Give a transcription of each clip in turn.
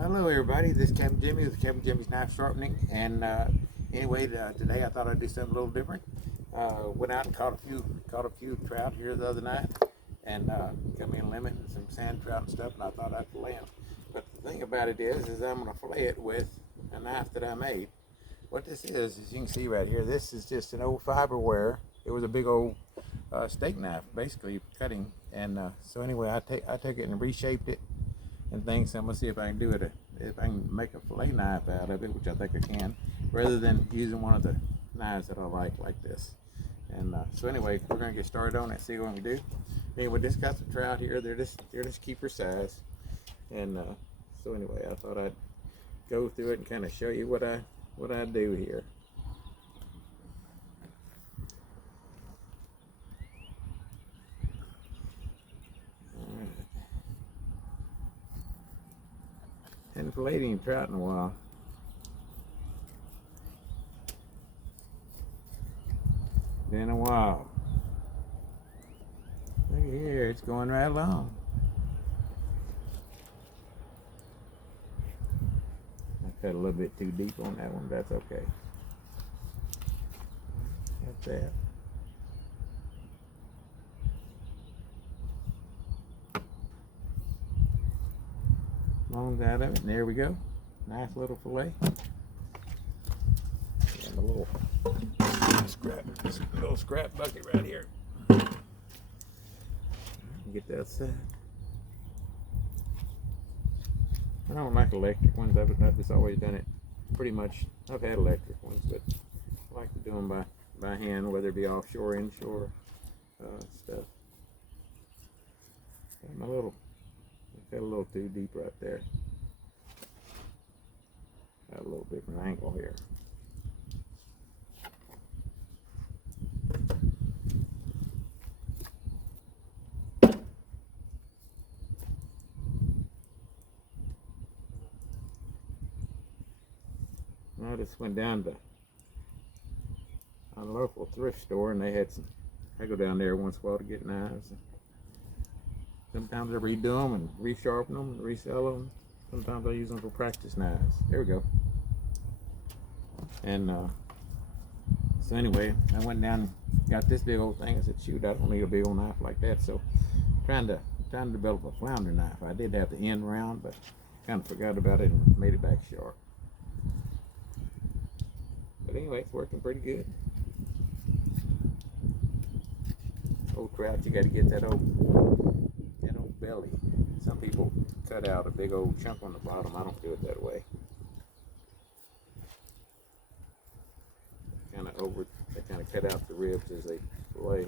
Hello everybody, this is Capt Jimmy with Capt Jimmy's Knife Sharpening, and anyway, today I thought I'd do something a little different. Went out and caught a few trout here the other night, and got me a limit and some sand trout and stuff, and I thought I'd fillet them. But the thing about it is I'm going to fillet it with a knife that I made. What this is, as you can see right here, this is just an old fiberware. It was a big old steak knife, basically cutting, and so anyway, I took it and reshaped it and things. So I'm gonna see if I can do it, if I can make a fillet knife out of it, which I think I can, rather than using one of the knives that I like this. And so anyway, we're gonna get started on it, see what we do. Anyway, just got some trout here. They're just keeper size, and so anyway, I thought I'd go through it and kind of show you what I do here. Hadn't filleted any trout in a while. Been a while. Look at here, it's going right along. I cut a little bit too deep on that one, but that's okay. That's that. Long out of it, and there we go. Nice little fillet. And a little scrap bucket right here. Get that set. I don't like electric ones. I've just always done it pretty much. I've had electric ones, but I like to do them by hand, whether it be offshore, inshore stuff. Got my little. Got a little too deep right there. Got a little different angle here. I just went down to a local thrift store, and they had some. I go down there once in a while to get knives. Sometimes I redo them and resharpen them and resell them. Sometimes I use them for practice knives. There we go. And so anyway, I went down and got this big old thing. I said, shoot, I don't need a big old knife like that. So trying to develop a flounder knife. I did have the end round, but kind of forgot about it and made it back sharp. But anyway, it's working pretty good. Old trout, you got to get that old belly. Some people cut out a big old chunk on the bottom. I don't do it that way. They kind of cut out the ribs as they fillet.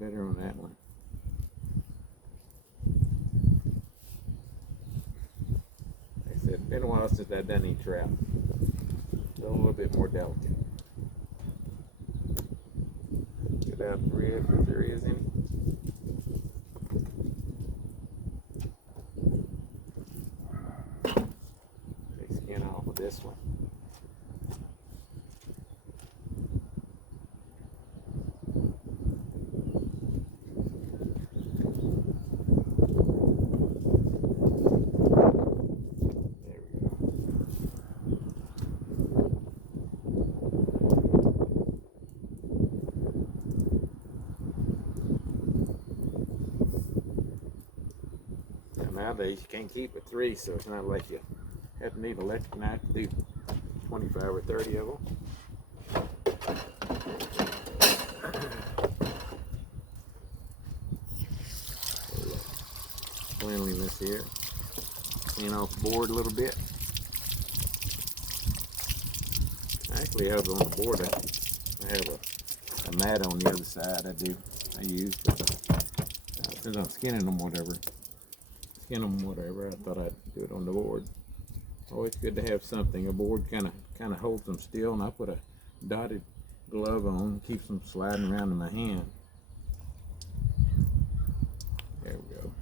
Better on that one. It's been a while since I've done any trout. So a little bit more delicate. Get out the rib if there is any. Take skin off of this one. Nowadays you can't keep with 3, so it's not like you have to need an electric knife to do 25 or 30 of them. Cleanliness here. Clean off the board a little bit. Actually, I have on the board. I have a mat on the other side. I use, but since I'm skinning them, whatever. I thought I'd do it on the board. Always good to have something. A board kind of holds them still, and I put a dotted glove on, keeps them sliding around in my hand. There we go.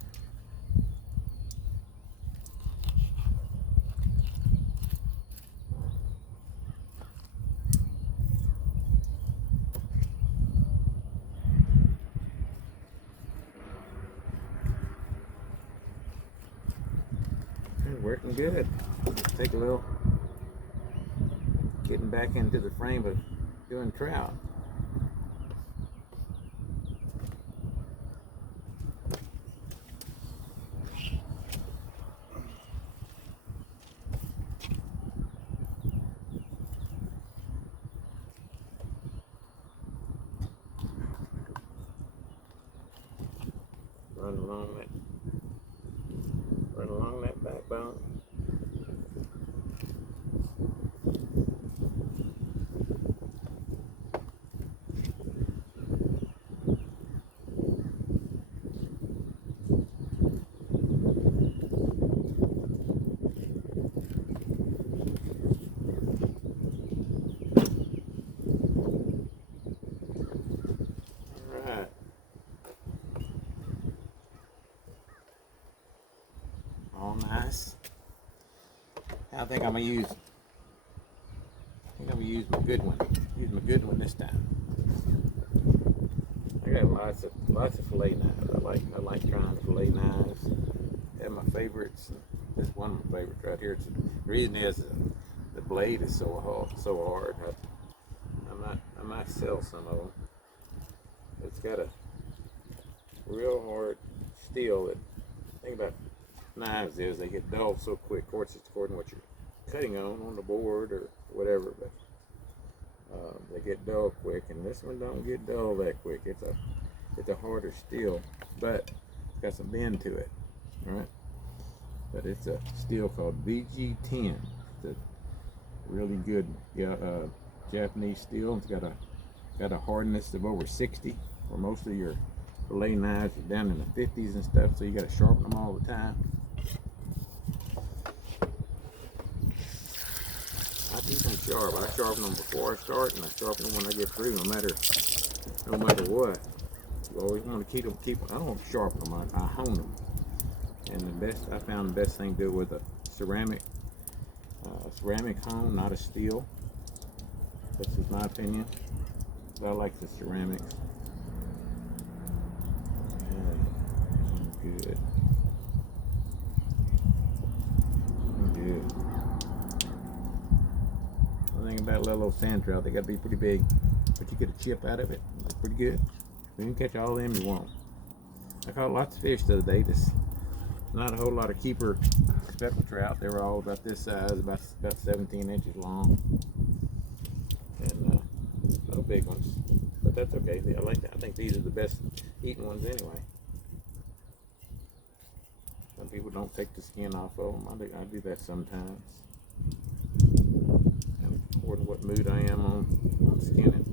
Working good. Just take a little getting back into the frame of doing trout. Run along that backbone. All nice. I think I'm gonna use my good one. Use my good one this time. I got lots of fillet knives. I like trying fillet knives. They're my favorites. This is one of my favorites right here. The reason is the blade is so hard. I might sell some of them. It's got a real hard steel. That thing about knives is they get dull so quick. Of course, it's according to what you're cutting on the board or whatever, but they get dull quick, and this one don't get dull that quick. It's a harder steel, but it's got some bend to it, right? But it's a steel called VG10. It's a really good Japanese steel. It's got a hardness of over 60, where most of your fillet knives are down in the 50s and stuff, so you got to sharpen them all the time. I keep them sharp. I sharpen them before I start, and I sharpen them when I get through, no matter what. You always want to keep them. I don't sharpen them. I hone them. And I found the best thing to do with a ceramic hone, not a steel. That's just my opinion. But I like the ceramics. Good. Good. One thing about little old sand trout, they got to be pretty big, but you get a chip out of it. It's pretty good. You can catch all of them you want. I caught lots of fish the other day. Just not a whole lot of keeper speckled trout. They were all about this size, about 17 inches long, and no big ones. But that's okay. I like that. I think these are the best eating ones anyway. Some people don't take the skin off of them. I do that sometimes. And according to what mood I am on skinning.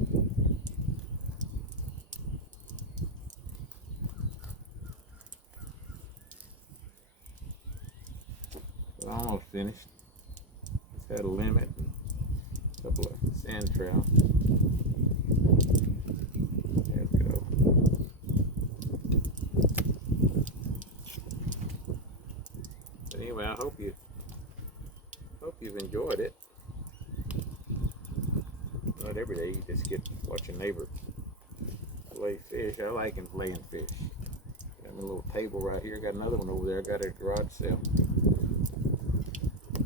But almost finished. Just had a limit and a couple of sand trout. There we go. But anyway, I hope you've enjoyed it. Not every day you just get to watch a neighbor fillet fish. I like filleting fish. Got a little table right here. Got another one over there. I got at a garage sale.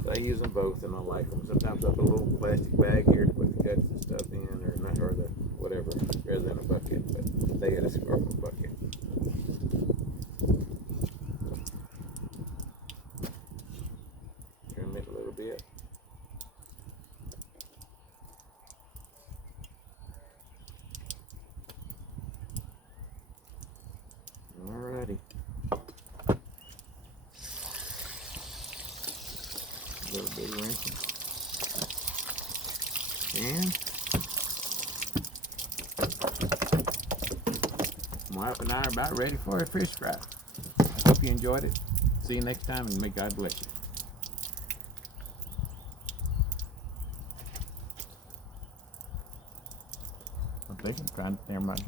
So I use them both, and I like them. Sometimes I put a little plastic bag here to put the guts and stuff in, or the whatever, rather than a bucket. But today I just got a bucket. Trim it a little bit. Alrighty. A little bit wrinkle. And my wife and I are about ready for a fish fry. Hope you enjoyed it. See you next time, and may God bless you. I'm thinking, never mind.